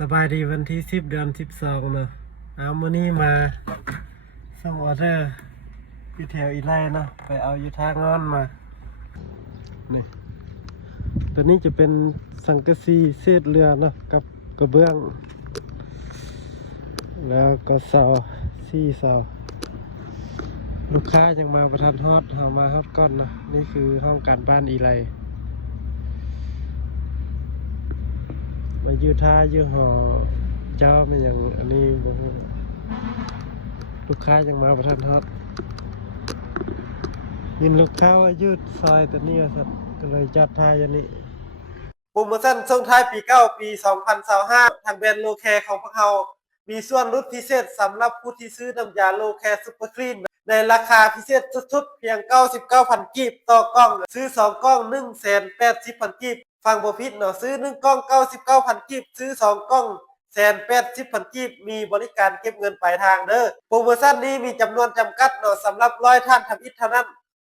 สบายดีวันที่10 เดือน 12เนอะเอามื้อนี้มาส่งออเดอร์อยู่แถวอีไลเนาะไปเอาอยู่ทางงอนมานี่ตัวนี้จะเป็นสังกะสีเศษเรือเนาะกับกระเบื้องแล้วก็เสา4 เสาลูกค้ายังมาประทานฮอดเอามาฮอดก้อนเนาะนี่คือห้องการบ้านอีไลมาอยู่ท่าอยู่หอเจ้ามันอย่างอันนี้บ่ฮู้ลูกค้ายังมาประทานฮอดยินลูกค้าว่ายืดซอยตัวนี้สัตว์ก็เลยจัดท่าอย่างนี้โปรโมชั่นส่งท้ายปีเก้าปี2025ทางแบรนด์โลแคร์ของพวกเรามีส่วนลดพิเศษสำหรับผู้ที่ซื้อน้ำยาโลแคร์ซุปเปอร์คลีนในราคาพิเศษสุดๆเพียง 99,000 กีบต่อกล่องซื้อ2กล้อง 180,000 กีบฟังบ่ผิดเนาะซื้อ1กล้อง 99,000 กีบซื้อ2กล้อง180,000 กีบมีบริการเก็บเงินปลายทางเด้อโปรโมชั่นนี้มีจำนวนจำกัดเนาะสำหรับ100ท่านทำอิฐเท่านั้น